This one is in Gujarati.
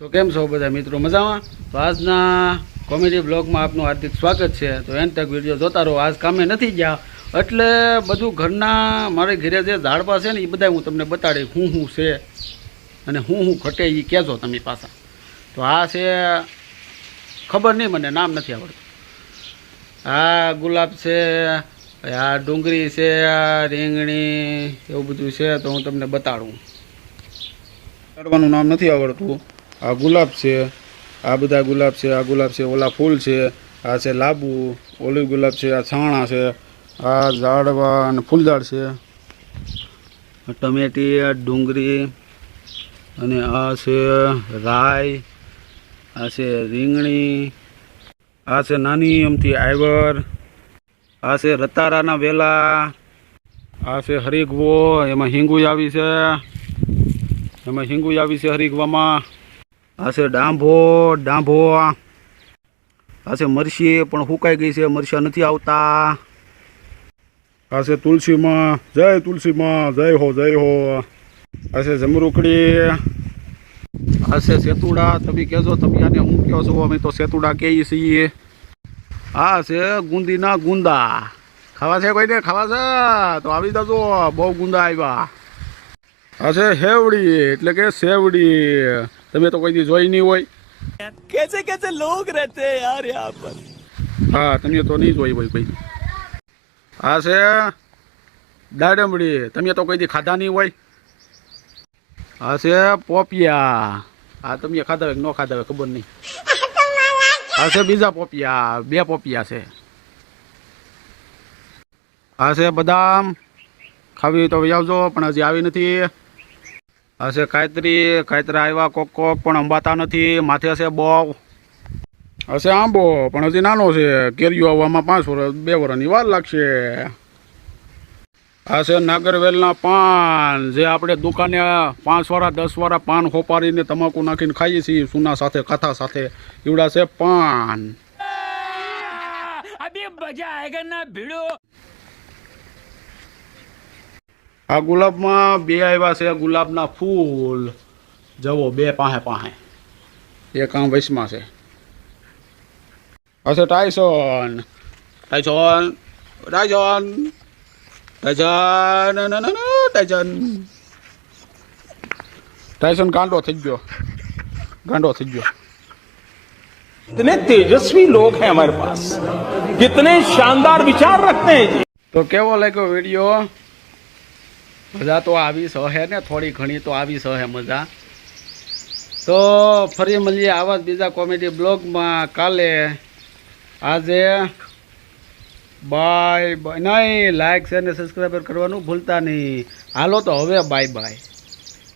તો કેમ છો બધા મિત્રો, મજામાં? તો આજના કોમેડી બ્લોગમાં આપનું હાર્દિક સ્વાગત છે। તો એન તક વિડીયો જોતા રહો। આજ કામે નથી ગયા એટલે બધું ઘરના મારે ઘરે જે ઝાડવા છે ને એ બધા હું તમને બતાડી શું છે અને શું ઘટે એ કહેજો તમે પાછા। તો આ છે, ખબર નહીં, મને નામ નથી આવડતું। આ ગુલાબ છે, આ ડુંગળી છે, આ રીંગણી, એવું બધું છે। તો હું તમને બતાડું। કરવાનું નામ નથી આવડતું। આ ગુલાબ છે, આ બધા ગુલાબ છે, આ ગુલાબ છે, ઓલા ફૂલ છે, આ છે લાંબુ, ઓલી ગુલાબ છે, આ છાણા છે, આ ઝાડવા અને ફૂલઝાડ છે, ટમેટી, આ ડુંગળી, અને આ છે રાઈ, આ છે રીંગણી, આ છે નાની અમથી આયવર, આ છે રતારાના વેલા, આ છે હરીગવો, એમાં હિંગુઈ આવી છે, એમાં હિંગુઈ આવી છે હરીગવામાં। આ છે ડાંભો, આ છે મરસી પણ સુકાઈ ગઈ છે, મરસા નથી આવતા। આ છે તુલસીમાં, જય તુલસીમાં, જય હો જય હો। આ છે જમરૂકડી, આ છે સેતુડા, તમે કહેજો તમે આને હું કહો છો, અમે તો સેતુડા કહીએ છીએ। આ છે ગુંદીના ગુંદા, ખાવા છે કોઈને? ખાવા છે તો આવી જજો, બહુ ગુંદા આવ્યા। આ છે હેવડી એટલે કે સેવડી, તમે તો કોઈ દી જોઈ નહીં હોય। कैसे कैसे लोग रहते हैं यार यहाँ पर। હા, તમે તો નહીં જોઈ હોય કોઈ। આ છે દાડમડી, તમે તો કોઈ દી ખાધા નહીં હોય। આ છે પોપિયા, આ તમે ખાધા હોય ન ખાધા હોય ખબર નહીં। આ છે બીજા પોપિયા, બે પોપિયા છે। આ છે બદામ, ખાવી હોય તો આવજો, પણ હજી આવી નથી। આ છે કાયતરા આવ્યા કોક પણ અંબાતા નથી, માથે છે બહુ। આ છે આંબો, પણ હજી નાનો છે, કેરીઓ આવવામાં 5 વર્ષ 2 વર્ષની વાર લાગશે। આ છે નાગરવેલના પાન, જે આપણે દુકાને 5 વાળા 10 વાળા પાન હોપારીને તમાકુ નાખીને ખાઈએ છીએ, સુના સાથે કાથા સાથે, એવડા છે પાન। अभी मजा आएगा ना भिड़ो। આ ગુલાબમાં 2 આવ્યા છે ગુલાબના ફૂલ, જવો 2 પાસે, એક આમ વૈશમાં છે। આ છે ટાઈસન ગાંડો થઈ ગયો। इतने तेजस्वी लोग हैं हमारे पास, कितने शानदार विचार रखते हैं जी। તો કેવો લાગ્યો વિડીયો? મજા તો આવી છે ને, થોડી ઘણી તો આવી છે મજા। તો ફરી મળીએ આવા જ બીજા કોમેડી બ્લોગમાં કાલે। આજે બાય બાય, નહીં લાઈક શેર ને સબસ્ક્રાઈબર કરવાનું ભૂલતા નહીં। હાલો તો હવે બાય બાય।